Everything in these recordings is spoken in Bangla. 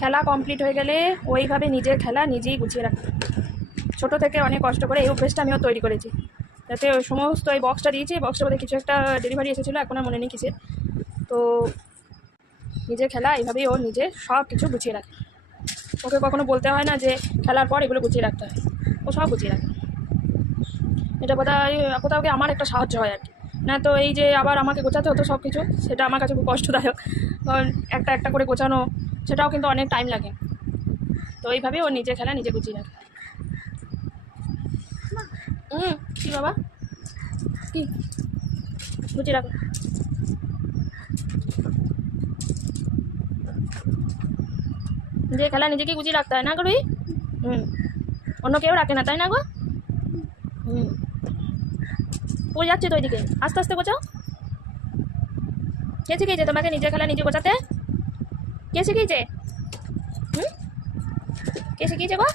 খেলা কমপ্লিট হয়ে গেলে ওইভাবে নিজের খেলা নিজেই গুছিয়ে রাখতে ছোটো থেকে অনেক কষ্ট করে এই অভ্যেসটা আমিও তৈরি করেছি। যাতে ওই সমস্ত এই বক্সটা দিয়েছি বক্সটার মধ্যে কিছু একটা ডেলিভারি এসেছিল, এখন আর মনে নেই কিসের। তো নিজের খেলা এইভাবেই ও নিজে সব কিছু গুছিয়ে রাখে। ওকে কখনো বলতে হয় না যে খেলার পর এগুলো গুছিয়ে রাখতে হয়। ও সব গুছিয়ে রাখে। এটা বোধহয়, কোথাও গিয়ে আমার একটা সাহায্য হয় আর কি। না তো এই যে আবার আমাকে গোছাতে হতো সব কিছু সেটা আমার কাছে খুব কষ্টদায়ক। কারণ একটা একটা করে গোছানো সেটাও কিন্তু অনেক টাইম লাগে। তো এইভাবেই ও নিজে খেলা নিজে গুছিয়ে রাখে। হুম কী বাবা? কি? গুছিয়ে রাখো। নিজে খেলা নিজেকে গুছিয়ে রাখতে হয় না গো রুই? হুম। অন্য কেউ রাখে না তাই না গো? হুম। পড়ে যাচ্ছে তো ওইদিকে। আস্তে আস্তে গোছাও। কে শিখিয়েছে তোমাকে নিজে খেলা নিজে গোছাতে? কে শিখিয়েছে? হুম? কে শিখিয়েছে গো?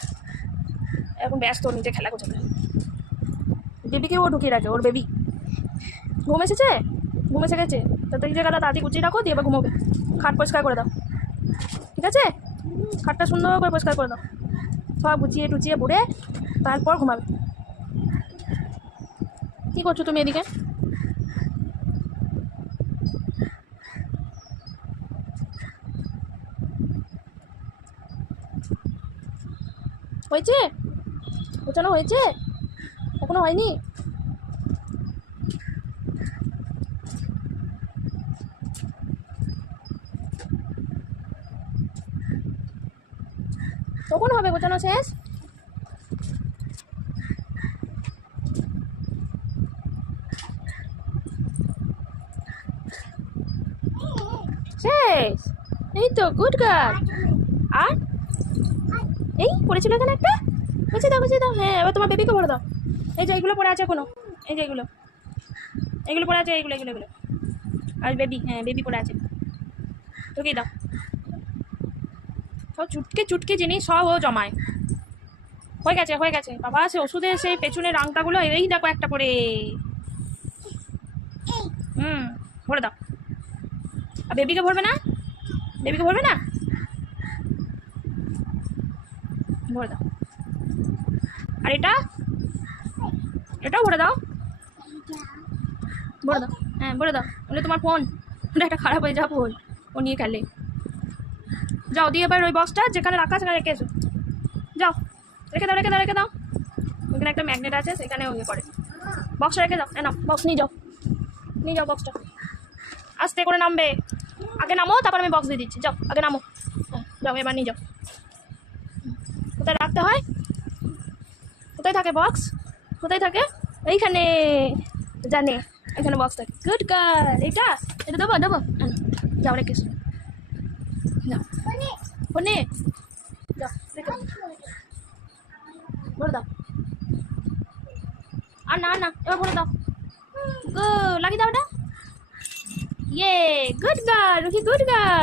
এখন ব্যস্ত নিজে খেলা গোছাতে বেবিকে ও ঢুকিয়ে রাখে, ওর বেবি। ঘুম এসেছে? ঘুম এসে গেছে? তো তুই জায়গাটা তাড়াতাড়ি গুছিয়ে রাখো, দিয়ে এবার ঘুমোবে। খাট পরিষ্কার করে দাও। ঠিক আছে? খাটটা সুন্দর করে পরিষ্কার করে দাও। সব গুছিয়ে টুচিয়ে পড়ে তারপর ঘুমাবে। কী করছ তুমি এদিকে? হয়েছে? গোছানো হয়েছে? এখনও হয়নি? কখন হবে গোছানো শেষ? শেষ? এই তো, গুড গার্ল। আর এই, পড়েছিল এখানে একটা? গুছিয়ে দাও গুছিয়ে দাও হ্যাঁ এবার তোমার বেবিকে ভরে দাও। এই যে এইগুলো পড়ে আছে এখনও। এই যে এইগুলো এগুলো পড়ে আছে এইগুলো এগুলো এগুলো। আর বেবি হ্যাঁ বেবি পড়ে আছে। ঢুকিয়ে দাও। সব চুটকে চুটকে জিনিস সব ও জমায়। হয়ে গেছে হয়ে গেছে। বাবা, সে ওষুধে সেই পেছনের রাংটাগুলো, এই দেখো একটা করে। হুম, ভরে দাও। আর বেবিকে ভরবে না? বেবিকে ভরবে না? ভরে দাও। আর এটা? এটাও ভরে দাও। ভরে দাও। হ্যাঁ ভরে দাও। ওটা তোমার ফোন। ওটা একটা খারাপ হয়ে যাওয়া ফোন। ও নিয়ে খেলে। যাও দিয়ে এবার ওই বক্সটা যেখানে রাখা সেখানে রেখে এসো। যাও। রেখে দাও রেখে দাও রেখে দাও। ওখানে একটা ম্যাগনেট আছে সেখানে ইয়ে করে। বক্সটা রেখে দাও। না বক্স নিয়ে যাও। নিয়ে যাও বক্সটা আস্তে করে নামবে। আগে নামো তারপর আমি বক্স দিয়ে দিচ্ছি। যাও আগে নামো। হ্যাঁ, যাও এবার নিয়ে যাও। রাখতে হয়? কোথায় থাকে বক্স কোথায় থাকে? এইখানে, জানে, এখানে বক্স থাকে। গুড গার্ল এটা? এটা দেবো দেবো। যাও রেখে। যাও ফোনে। রেখে দাও। আর না না, এবার ভরে দাও। গো লাগিয়ে দাও ওটা ইয়ে good girl Ruhi good girl